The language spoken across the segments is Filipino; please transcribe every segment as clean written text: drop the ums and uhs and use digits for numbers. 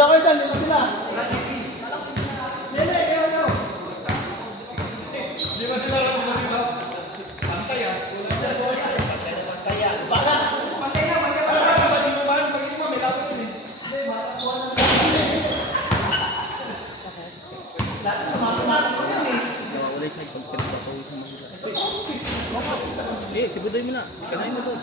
na kayo dyan, lima sila. Lima sila lang mo dito. Pantay ah. Pantay ah. Bala. Pantay na, pantay. Pag inuman, may lapit yun eh. Lahat sa mga ko yan eh. Nawawala yung side pag pinagpapawin sa mahila. Eh, si Budoy mo na. Kanain mo doon.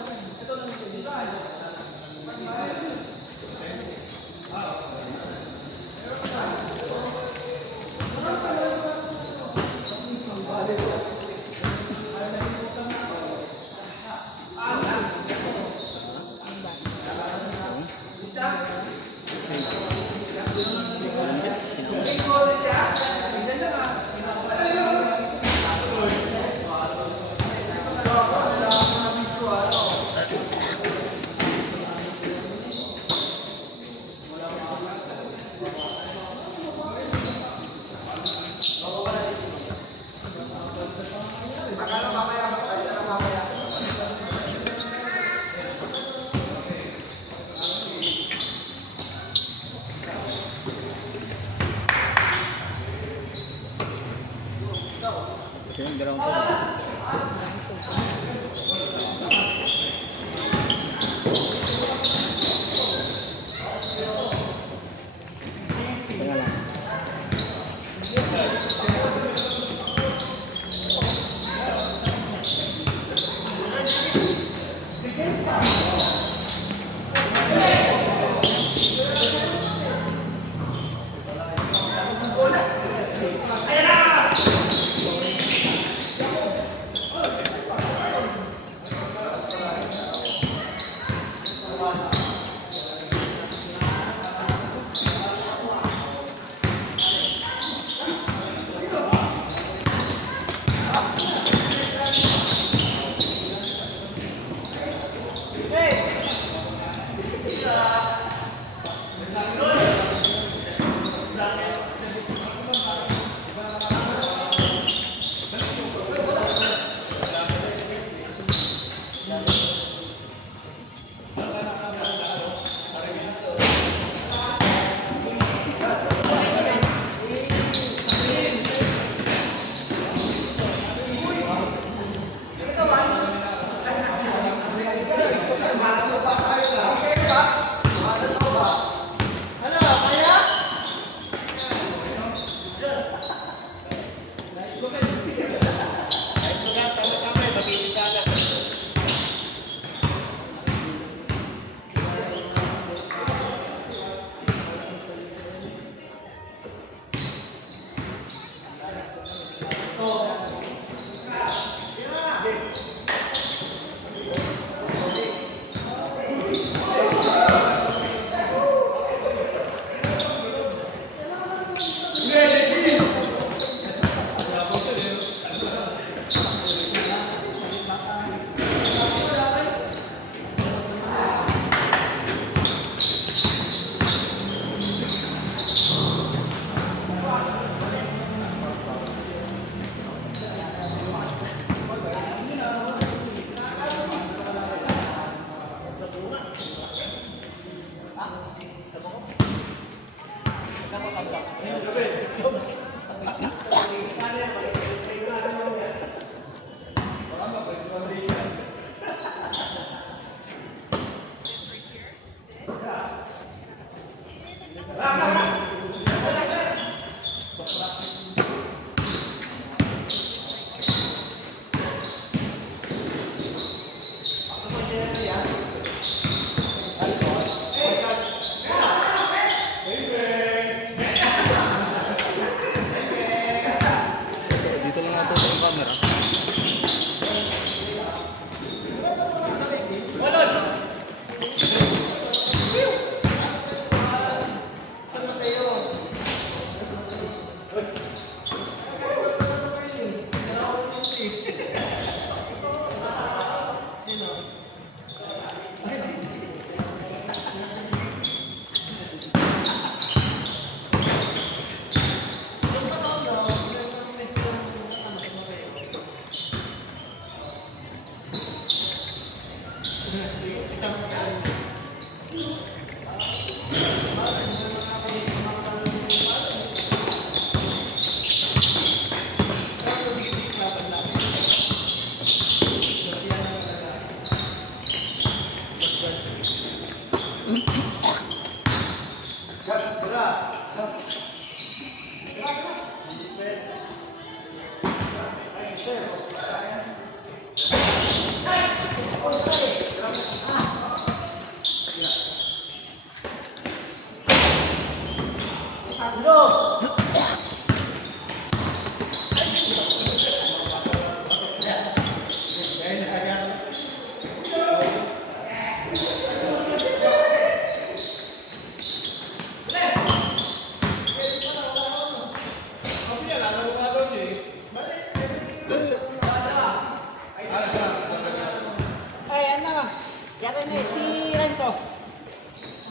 Ano eh, si Renzo.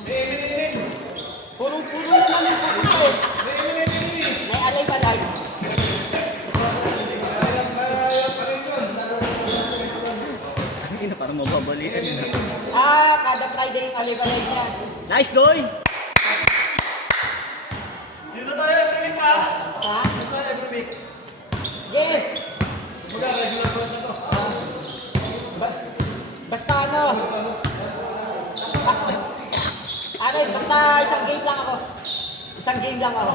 Min. Puro naman yung pupunta. May alay-alay. Kaya pa rin yun. Hindi na parang mababalian yun. Kada Friday yung alay-alay niya. Nice, Doy! Dito tayo, Pimik ha? Ha? Dito tayo, Pimik. Yeah. Regular pa na to. Basta ano? Ano, basta isang game lang ako. Isang game lang ako.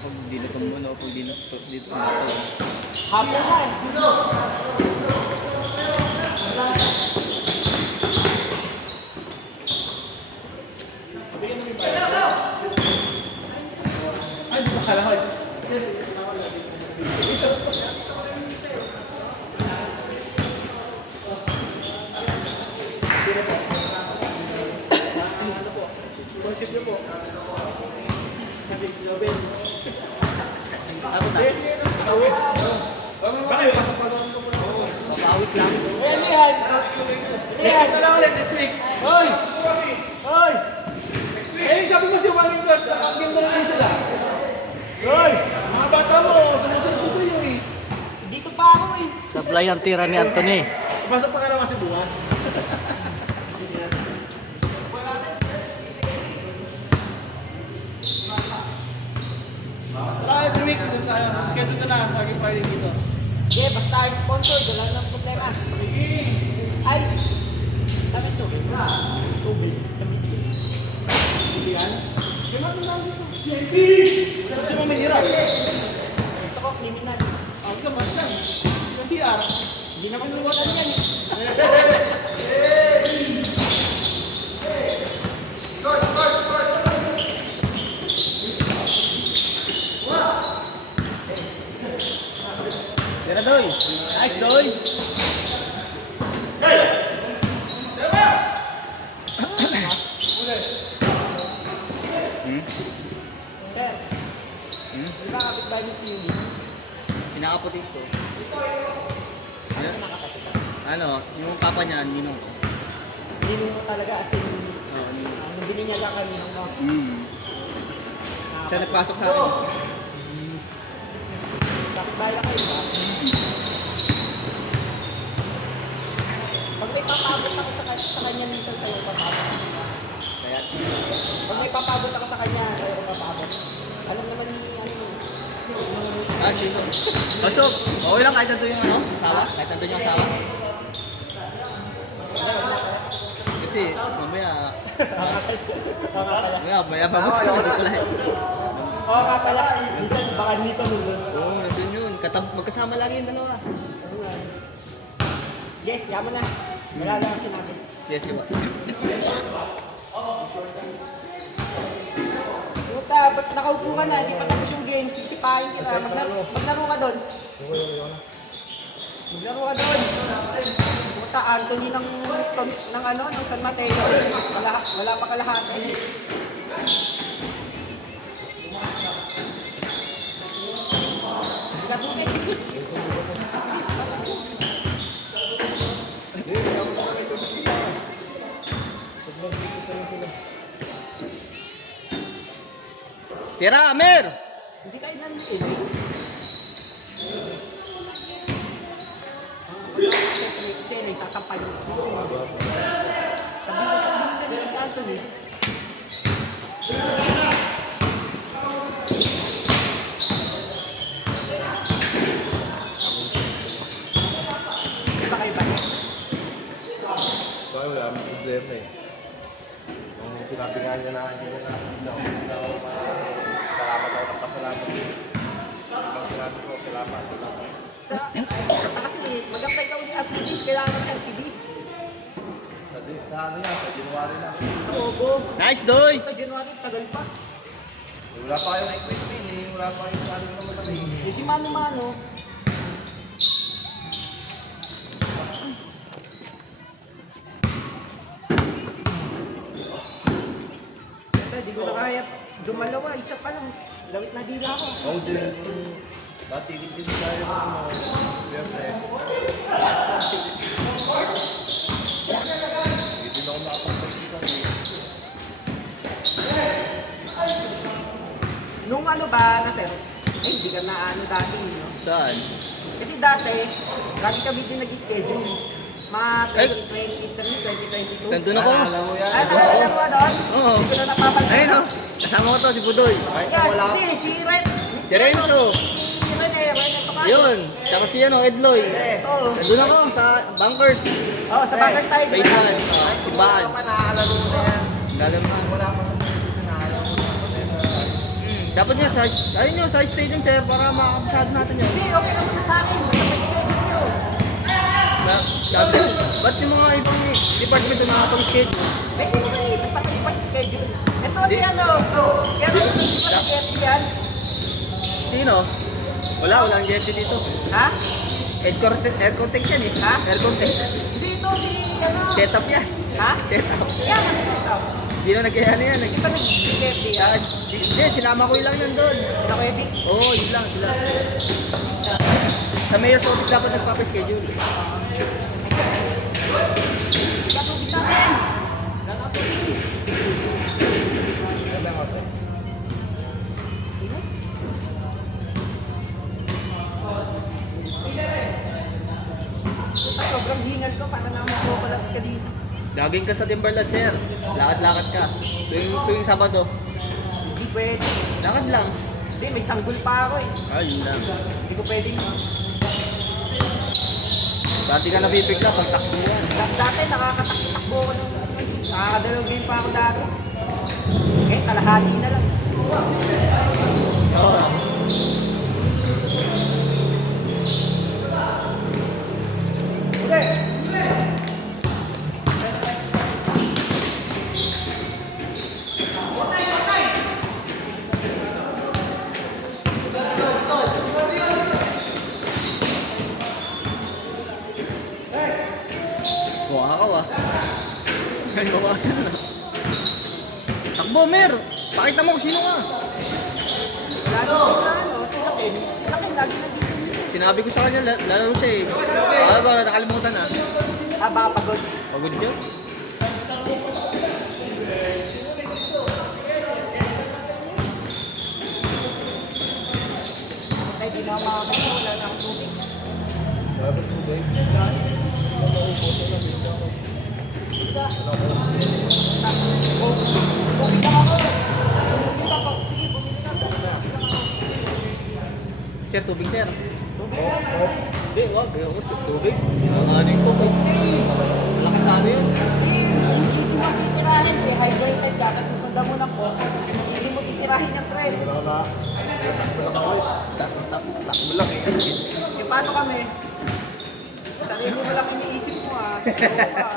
Pag dito ka muna, pag dito ka muna. Hapon na eh. Tapos na. Papawis lang. Ayan yan. Ayan. na lang ulit this week. Hoy! Hoy! Eh, sabi mo si Wanging God, ang ganda naman sila. Hoy! Mga bata mo, sumusunod ko sa'yo eh. Dito pa ako eh. Sablay ang tira ni Anthony. Pasok pa ka naman si Buwas. Tara, every week, dito tayo. Schedule na lang, lagi Friday dito. Yeah, basta yung sponsor, wala nang problema. Ay! Dami tubig. Tubig. Sa video. Hindi yan. Kaya natin lang dito. VIP! Gusto mo mahirap? Gusto ko, criminal. Ang gamas lang. Yung CR. Hindi naman luwagan yan eh. Tira, Doy! Nice, Doy! Hmm? Sir, Hmm? di ba kapit-bahay mo si Eunice? Pinakaputi ko. Ano nakakapit? Ano, yung papa niya, ninong ko. Ninong mo talaga as in, Oo, ninong. nung bininyagan ka ninong mo. Siya nagpasok sa akin. Kapit-bahay na kayo ba? Pag may papabot ako sa kanya minsan sa'yo, papabot. Kaya, Pag may papabot ako sa kanya, sa'yo ko papabot. Alam naman yung ano, sino? Pasok! Okay lang kahit nandun yung ano, asawa? Kahit nandun yung asawa? Kasi, mamaya, maya pa mo. Hindi pala eh. Oo nga pala, minsan baka dito nandun. Oo, nandun yun. Magkasama lagi yung dalawa. Okay, yaman na. Wala lang ang sinabi. Yes, diba? Puta, ba't nakaupo ka na? Hindi pa tapos yung game. Sisipahin kita. Maglaro ka doon. Maglaro ka doon. Puta, Anthony ng San Mateo. Wala pa kalahati. Gatutin. Tira, Amer! Hindi kayo nandun. Kasi nagsasampay mo. Sabi ko si Anthony. Di ba kayo ba? Bakit wala akong problema eh. Kung sinabi nga niya na hindi na salamat ako ng pasalamat. Ang sinabi ko, salamat. Kasi mag-apply ka ulit activist, kailangan ng activist. Sa ano yan, sa January lang. Sa Obo. Nice, Doy! Sa January, tagal pa. Wala pa yung equipment eh. Wala pa yung sa ano naman kami. Hindi mano-mano. Hindi ko na kaya dumalawa, isa pa lang. Lawit na dila ako. Oo din. Natigil din tayo ng mga Saan? Kasi dati, lagi kami din nag-schedule. Mga Ay. 2023, 2022. Nandun ako. Naalala mo yan? Ah, naalala mo doon? Oo. Hindi ko na napapansin. Ayun o. Kasama ko to, si Budoy. Kahit Yes, wala. hindi, si Ren. Si Renzo. Si Rene Tocayo. Yun. Tapos si ano, Edloy. Oo. Nandun ako sa bunkers. Oh, sa Bankers tayo. di ba? Paisan. Kahit Si kung wala Ban. ka pa, naaalala mo na yan. Dalam na. Wala pa sa mga dito, naaalala mo na. Dapat nga sa, ayun nyo, sa stadium chair para makakabisado natin yun. Hindi, okay naman na sa akin. Basta may schedule nyo. Sabi, ba't yung mga ibang department na nakapag-schedule? Eh, hindi naman eh. Basta may schedule. Ito si ano, kaya hindi pa nag-get yan. Sino? Walang jersey dito. Ha? Air contact yan eh. Ha? Air contact. Dito si ano. Setup yan. Ha? Setup. Kaya nag-set up. Hindi na nag-ano yan. Hindi pa nag-get yan. Hindi, sinama ko lang yan doon. Wala ko edit. Oo, yun lang sila. Sa mayor's office dapat nagpapaschedule. Kaya tubig natin. Sobrang hingal ko para na mag-collapse ka dito. Laging ka sa Timberland, sir. Lakad-lakad ka. Tuwing Sabado. Hindi pwede. Lakad lang. Hindi, may sanggol pa ako eh. Ayun lang. Hindi ko pwedeng. Dati ka nabibigla pag takbo yan. Dati nakakatakbo ako ng nakakadalawang game pa ako dati. Eh, kalahati na lang. Oo. Mukha ka ah. Ay, bawasan na. Takbo, Mer! Pakita mo kung sino ka. Lalo sila, ano, sila Ken. Sila Ken, lagi nandito yun. Sinabi ko sa kanya, lalo siya eh. Ba, nakalimutan na. Ah, baka pagod. Pagod yun. Ay, di na makakita. Wala na akong tubig. Dapat mo ba? Tubig lang ako. Bumili ako. Sige, bumili ka. Sir, tubig sir. Tubig Op, lang. op. Hindi, wag. Ayaw ko sa tubig. Ano yung tubig? Malakas sa ano yun. Hindi mo titirahin. Dehydrated ka. Tapos susundan mo ng focus. Hindi mo titirahin yung tren. Wala ka. Takbo lang ako eh. Takbo lang eh. Eh, paano kami? Sarili mo lang iniisip mo ah. Oo ka.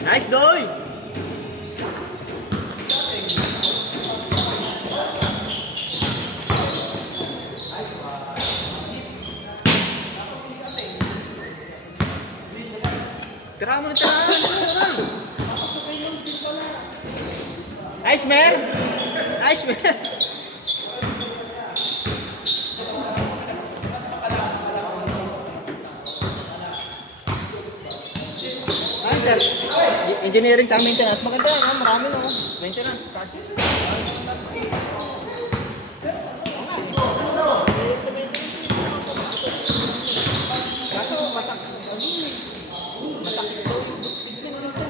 Nice, Doy! Tira mo na tirahan. Nice, man! Nice, man! Nice, sir. Engineering tsaka maintenance. Maganda yan, ha? Marami no. Maintenance. Kaso masakit. Masakit daw yung butik niya minsan.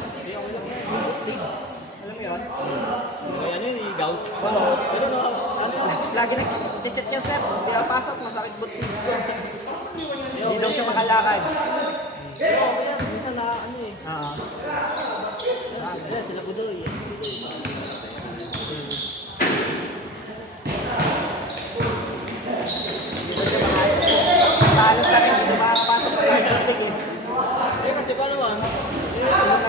Alam mo yun? Ano yun, yung gout? Pero no, ano, lagi nag-chat yan sir. Hindi ako pasok, masakit butik ko. Hindi daw siya makalakad. Pero okay yan. Minsan na ano eh. Ah. Ayan, sila Budoy. Talo sa akin, hindi makakapasok sa butik eh. Eh, kasi paano ba?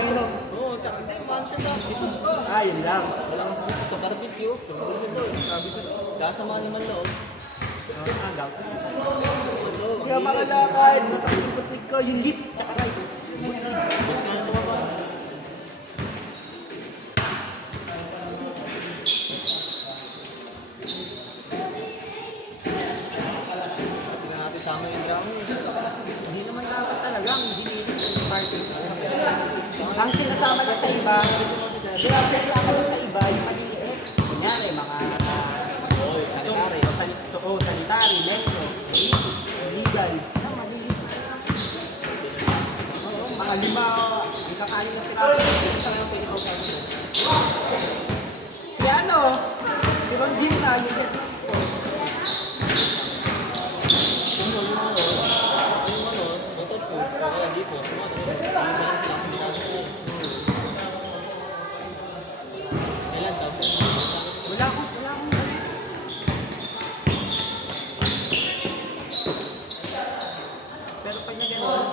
Inom. Oo, tsaka hindi, mahal siya sa dito. Ah, yun lang. Walang sa barbecue. Sa Budoy. Sabi ko, kasama ni man loob. Ah, doubt. Hindi ako makalakad. Masakit yung butik ko. Yung lip, tsaka right. Butik. Mas nga na tumaba. Tingnan natin sama yung ground eh. Hindi naman dapat talaga ang engineering party. Ang sinasama niya sa iba, kaya sinasama niya sa iba, yung maliliit. Kunyari, mga Oo, yung sanitary. lima, ikakain na piraso. Isa lang pwede ko gawin. Si ano, si Rondina, yung head ng sport. Wala akong pero pag na gano'n,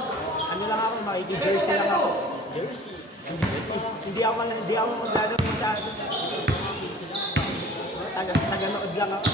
ano lang ako, makiki-jersey lang ako. Jersey? Hindi ako maglalaro masyado. Taga-nood lang ako.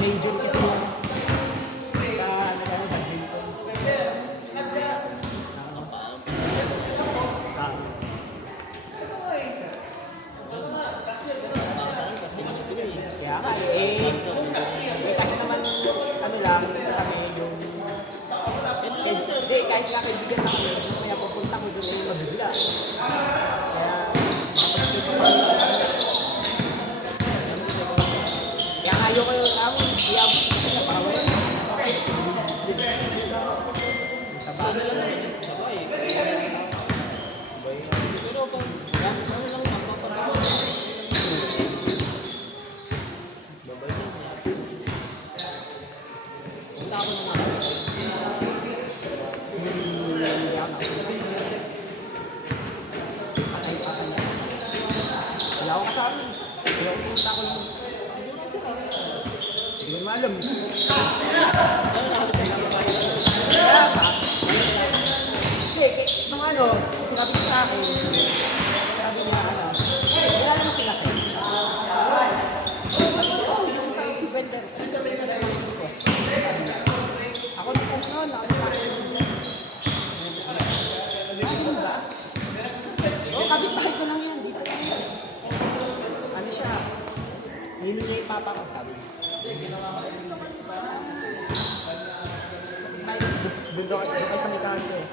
Major kasi yung sa badminton. Kaya nga kahit naman ano lang kami yung kahit nga kaibigan ako kaya pupunta ko doon yung mabigla. Kaya napagsipa pa kaya ayaw ko yung tao, iyabot ko siya para wala. Sa bagay lang. Wala ako kasama. Wala ko punta ko lang. Hindi ko maalam. Kaya pa. Hindi, nung ano, sabi ko sa akin, sabi niya, wala naman sila sa'yo. Yung sa vendor, ako na kung noon, ako sa akin. Ganun ba? Oo, kapit-bahay ko lang yan, dito lang yan. Ano siya? Hindi niya ipapa ko, sabi niya. Doon kayo sa may kanto eh.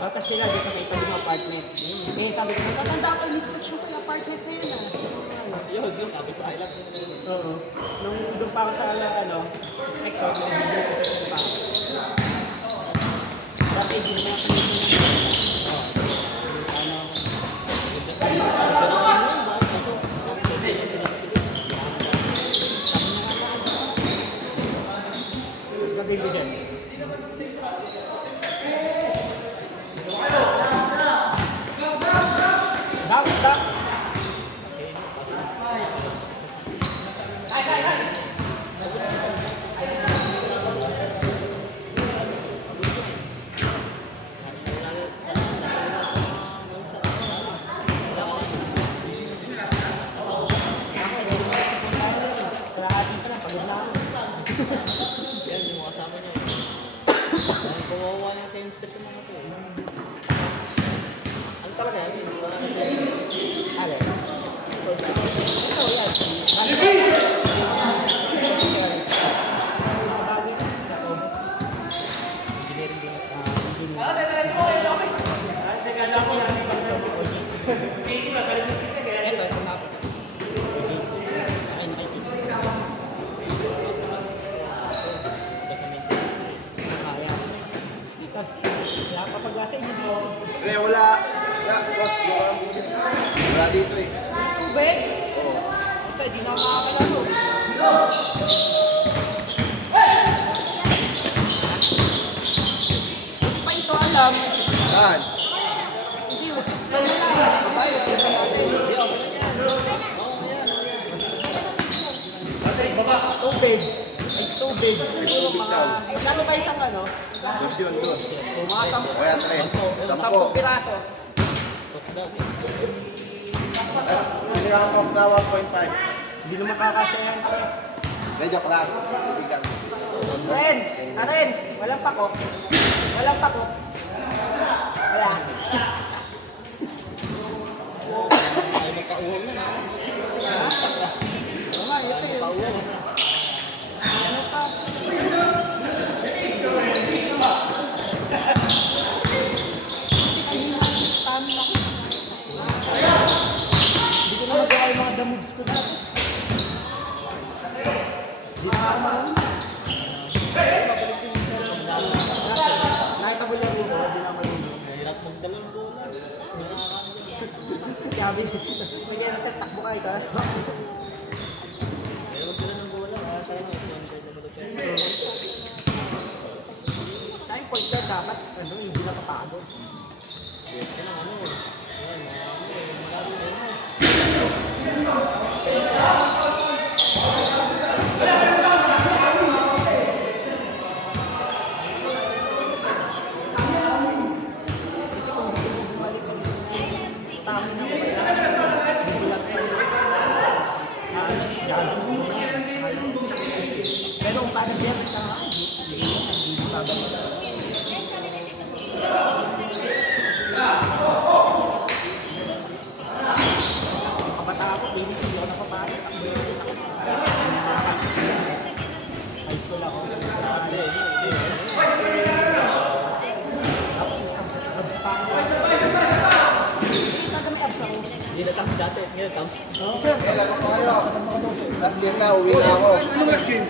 Tapos sila doon sa may kaling apartment. Eh sabi ko, tatanda ko yung inspection ko yung apartment na yun ah. Yun, kapit-bahay lang. Oo. Nung doon pa ako sa inspector, nag-video ko pa. Dati hindi naman ako gabi dyan. Bakit? Kalahati pa lang, pagod na ako. Yan, yung mga kasama niya. Dahil kawawa niya sa instant ng mga to. Ano talaga yan? Hindi ko alam. Ale. Ito, yan. Ito, tumapot. Kaya kapag nasa inyo dito, Pre, wala. Boss, di ko alam kung wala dito eh. tubig? Oo. Okay, di na makakalaro. Hindi pa ito alam. Saan? Hindi, kaya lang. Babae, ito natin. Tubig. Ice tubig. Siguro mga... Kano ba isang ano? Dos yun, dos. Mga 10. Kaya tres. 10 Sampo. piraso. Hindi ako off na 1.5. Hindi naman kakasya yan, pre. Medyo lang. Ibigan. Ren! Karen! Walang pakok. Walang pakok. Wala. Ay, nagkauhan na. Oo nga, ito yun. Ano pa? Ay, stamina ko. Hindi ko na magawa yung mga the moves ko dati. Hindi na ako marunong. Nakita ko lang yun, hindi na marunong. Hirap magdalang bola. Sabi, sige na sir, takbo kayo ka. Hirap magdala ng bola. Kaya tayo na. Sa yung point guard dapat, ano, hindi na papagod. Yan ang ano. Yan, marami na yun. Kasi kung gusto mo bumalik yung stamina mo, kailangan hindi lang jogging. Pero kung paano yan, sa hindi babalik. Kabataan ko, baby, hindi ako napapayag. High school ako. Abs pa ako. Taga may abs ako. Hindi na thumbs dati. Ngayon thumbs. Sir, Kailan ko kayo? Last game na, uwi na ako. Anong last game?